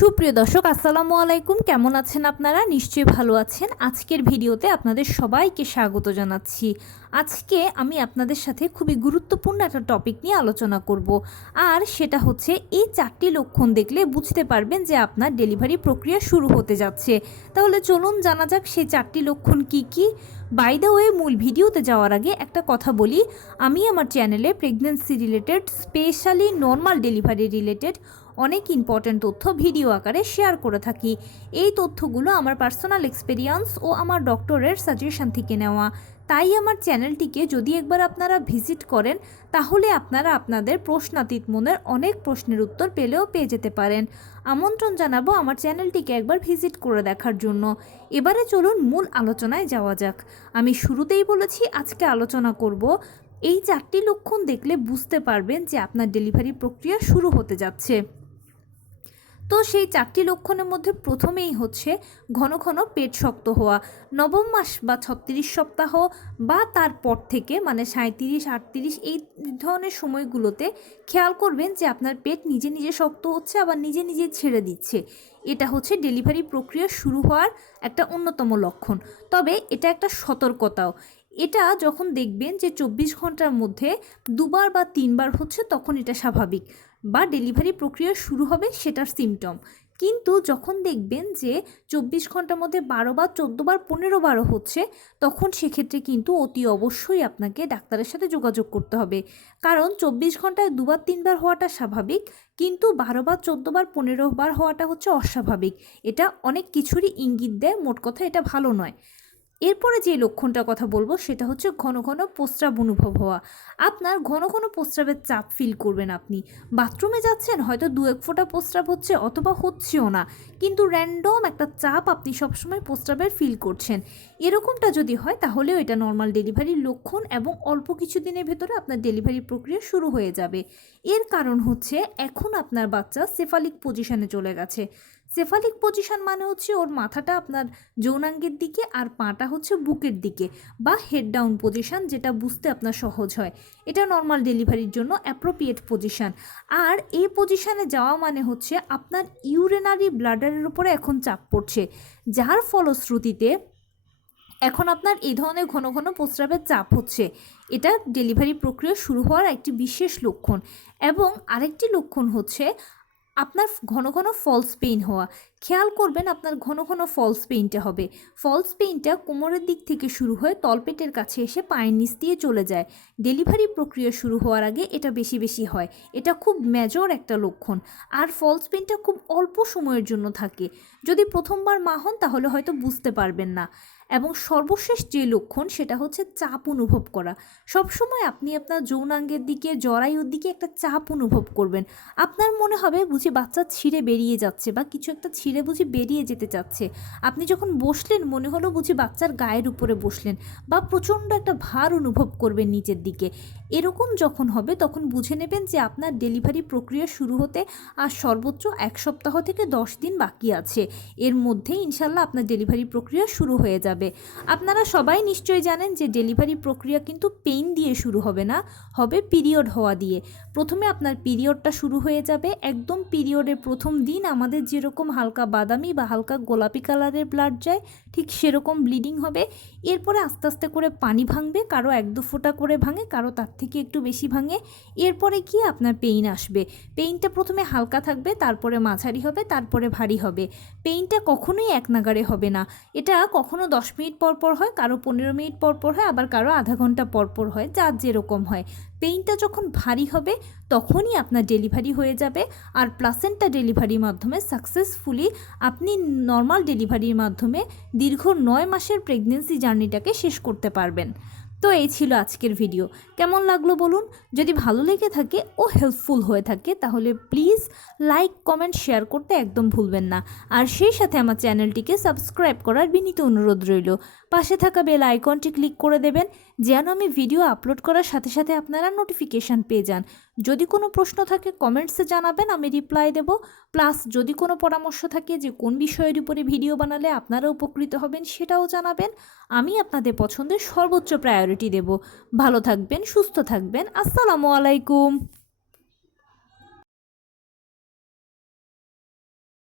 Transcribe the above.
সুপ্রিয় দর্শক আসসালামু আলাইকুম, কেমন আছেন আপনারা? নিশ্চয়ই ভালো আছেন। আজকের ভিডিওতে আপনাদের সবাইকে স্বাগত জানাচ্ছি। আজকে আমি আপনাদের সাথে খুবই গুরুত্বপূর্ণ একটা টপিক নিয়ে আলোচনা করব, আর সেটা হচ্ছে এই 4টি লক্ষণ দেখলে বুঝতে পারবেন যে আপনার ডেলিভারি প্রক্রিয়া শুরু হতে যাচ্ছে। তাহলে চলুন জানা যাক সেই 4টি লক্ষণ কি কি। বাই দ্য ওয়ে, মূল ভিডিওতে যাওয়ার আগে একটা কথা বলি, আমি আমার চ্যানেলে pregnancy related, specially normal delivery related অনেক ইম্পর্ট্যান্ট তথ্য ভিডিও আকারে শেয়ার করে থাকি। এই তথ্যগুলো আমার পার্সোনাল এক্সপেরিয়েন্স ও আমার ডক্টরের সাজেশন থেকে নেওয়া। তাই আমার চ্যানেলটিকে যদি একবার আপনারা ভিজিট করেন, তাহলে আপনারা আপনাদের প্রশ্নাতীত মনের অনেক প্রশ্নের উত্তর পেয়ে যেতে পারেন। আমন্ত্রণ জানাবো আমার চ্যানেলটিকে একবার ভিজিট করে দেখার জন্য। এবারে চলুন মূল আলোচনায় যাওয়া যাক। আমি শুরুতেই বলেছি আজকে আলোচনা করব এই 4টি লক্ষণ দেখলে বুঝতে পারবেন যে আপনার ডেলিভারি প্রক্রিয়া শুরু হতে যাচ্ছে। তো সেই 4টি লক্ষণের মধ্যে প্রথমেই হচ্ছে ঘন ঘন পেট শক্ত হওয়া। নবম মাস বা 36 সপ্তাহ বা তারপর থেকে, মানে 37, 38 এই ধরনের সময়গুলোতে খেয়াল করবেন যে আপনার পেট নিজে নিজে শক্ত হচ্ছে, আবার নিজে নিজে ছেড়ে দিচ্ছে। এটা হচ্ছে ডেলিভারি প্রক্রিয়া শুরু হওয়ার একটা অন্যতম লক্ষণ। তবে এটা একটা সতর্কতাও। এটা যখন দেখবেন যে 24 ঘন্টার মধ্যে 2বার বা 3বার হচ্ছে, তখন এটা স্বাভাবিক বা ডেলিভারি প্রক্রিয়া শুরু হবে, সেটার সিমটম। কিন্তু যখন দেখবেন যে 24 ঘন্টার মধ্যে 12 বার, 14 বার, 15 বারও হচ্ছে, তখন সেক্ষেত্রে কিন্তু অতি অবশ্যই আপনাকে ডাক্তারের সাথে যোগাযোগ করতে হবে। কারণ 24 ঘন্টায় 2বার 3বার হওয়াটা স্বাভাবিক, কিন্তু 12 বার, 14 বার, 15 বার হওয়াটা হচ্ছে অস্বাভাবিক। এটা অনেক কিছুরই ইঙ্গিত দেয়, মোট কথা এটা ভালো নয়। এরপরে যে লক্ষণটার কথা বলবো সেটা হচ্ছে ঘন ঘন প্রস্রাব অনুভব হওয়া। আপনার ঘন ঘন প্রস্রাবের চাপ ফিল করবেন। আপনি বাথরুমে যাচ্ছেন, হয়তো 2-1 ফোঁটা প্রস্রাব হচ্ছে অথবা হচ্ছেও না, কিন্তু র্যান্ডম একটা চাপ আপনি সবসময় প্রস্রাবের ফিল করছেন। এরকমটা যদি হয় তাহলেও এটা নর্মাল ডেলিভারির লক্ষণ, এবং অল্প কিছু দিনের ভেতরে আপনার ডেলিভারি প্রক্রিয়া শুরু হয়ে যাবে। এর কারণ হচ্ছে এখন আপনার বাচ্চা সেফালিক পজিশনে চলে গেছে। সেফালিক পজিশন মানে হচ্ছে ওর মাথাটা আপনার যৌনাঙ্গের দিকে আর পাটা হচ্ছে বুকের দিকে, বা হেড ডাউন পজিশন, যেটা বুঝতে আপনার সহজ হয়। এটা নর্মাল ডেলিভারির জন্য অ্যাপ্রোপ্রিয়েট পজিশন। আর এই পজিশনে যাওয়া মানে হচ্ছে আপনার ইউরিনারি ব্লাডারের উপরে এখন চাপ পড়ছে, যার ফলশ্রুতিতে এখন আপনার এই ধরনের ঘন ঘন প্রস্রাবের চাপ হচ্ছে। এটা ডেলিভারি প্রক্রিয়া শুরু হওয়ার একটি বিশেষ লক্ষণ। এবং আরেকটি লক্ষণ হচ্ছে আপনার ঘন ঘন ফলস পেইন হওয়া। খেয়াল করবেন আপনার ঘন ঘন ফলস পেইনটা হবে। ফলস পেইনটা কোমরের দিক থেকে শুরু হয়ে তলপেটের কাছে এসে পায়ের নিচ দিয়ে চলে যায়। ডেলিভারি প্রক্রিয়া শুরু হওয়ার আগে এটা বেশি বেশি হয়। এটা খুব মেজর একটা লক্ষণ। আর ফলস পেইনটা খুব অল্প সময়ের জন্য থাকে। যদি প্রথমবার মা হন তাহলে হয়তো বুঝতে পারবেন না। এবং সর্বশেষ যে লক্ষণ সেটা হচ্ছে চাপ অনুভব করা। সবসময় আপনি আপনার যৌনাঙ্গের দিকে, জরায়ুর দিকে একটা চাপ অনুভব করবেন। আপনার মনে হবে বুঝি বাচ্চা ছিঁড়ে বেরিয়ে যাচ্ছে, বা কিছু একটা ছিঁড়ে বুঝি বেরিয়ে যেতে চাচ্ছে। আপনি যখন বসলেন মনে হলো বুঝি বাচ্চার গায়ের উপরে বসলেন, বা প্রচণ্ড একটা ভার অনুভব করবেন নিচের দিকে। এরকম যখন হবে তখন বুঝে নেবেন যে আপনার ডেলিভারি প্রক্রিয়া শুরু হতে আর সর্বোচ্চ 1 সপ্তাহ থেকে 10 দিন বাকি আছে। এর মধ্যেই ইনশাল্লাহ আপনার ডেলিভারি প্রক্রিয়া শুরু হয়ে যাবে। আপনারা সবাই নিশ্চয়ই জানেন যে ডেলিভারি প্রক্রিয়া কিন্তু পেইন দিয়ে শুরু হবে না, হবে পিরিয়ড হওয়া দিয়ে। প্রথমে আপনার পিরিয়ডটা শুরু হয়ে যাবে। একদম পিরিয়ডের প্রথম দিন আমাদের যেরকম হালকা বাদামি বা হালকা গোলাপি কালারের ব্লাড যায়, ঠিক সেরকম ব্লিডিং হবে। এরপরে আস্তে আস্তে করে পানি ভাঙবে, কারো 1-2 ফোঁটা করে ভাঙে, কারো তার থেকে একটু বেশি ভাঙে। এরপরে কি আপনার পেইন আসবে। পেইনটা প্রথমে হালকা থাকবে, তারপরে মাঝারি হবে, তারপরে ভারী হবে। পেইনটা কখনোই এক নাগাড়ে হবে না। এটা কখনো 10 মিনিট পর পর হয়, কারো 15 মিনিট পর পর হয়, আবার কারো আধা ঘন্টা পর পর হয়, যার যেরকম হয়। পেইনটা যখন ভারী হবে তখনই আপনার ডেলিভারি হয়ে যাবে। আর প্লাসেন্টা ডেলিভারির মাধ্যমে সাকসেসফুলি আপনি নর্মাল ডেলিভারির মাধ্যমে দীর্ঘ 9 মাসের প্রেগনেন্সি জার্নিটাকে শেষ করতে পারবেন। তো এই ছিল আজকের ভিডিও। কেমন লাগলো বলুন। যদি ভালো লেগে থাকে ও হেল্পফুল হয়ে থাকে তাহলে প্লিজ লাইক, কমেন্ট, শেয়ার করতে একদম ভুলবেন না। আর সেই সাথে আমার চ্যানেলটিকে সাবস্ক্রাইব করার বিনীত অনুরোধ রইল। পাশে থাকা বেল আইকনটি ক্লিক করে দেবেন, যেন আমি ভিডিও আপলোড করার সাথে সাথে আপনারা নোটিফিকেশান পেয়ে যান। যদি কোনো প্রশ্ন থাকে কমেন্টসে জানাবেন, আমি রিপ্লাই দেব। প্লাস যদি কোনো পরামর্শ থাকে যে কোন বিষয়ের উপরে ভিডিও বানালে আপনারা উপকৃত হবেন, সেটাও জানাবেন। আমি আপনাদের পছন্দের সর্বোচ্চ প্রায়োরিটি দেব। ভালো থাকবেন, সুস্থ থাকবেন। আসসালামু আলাইকুম।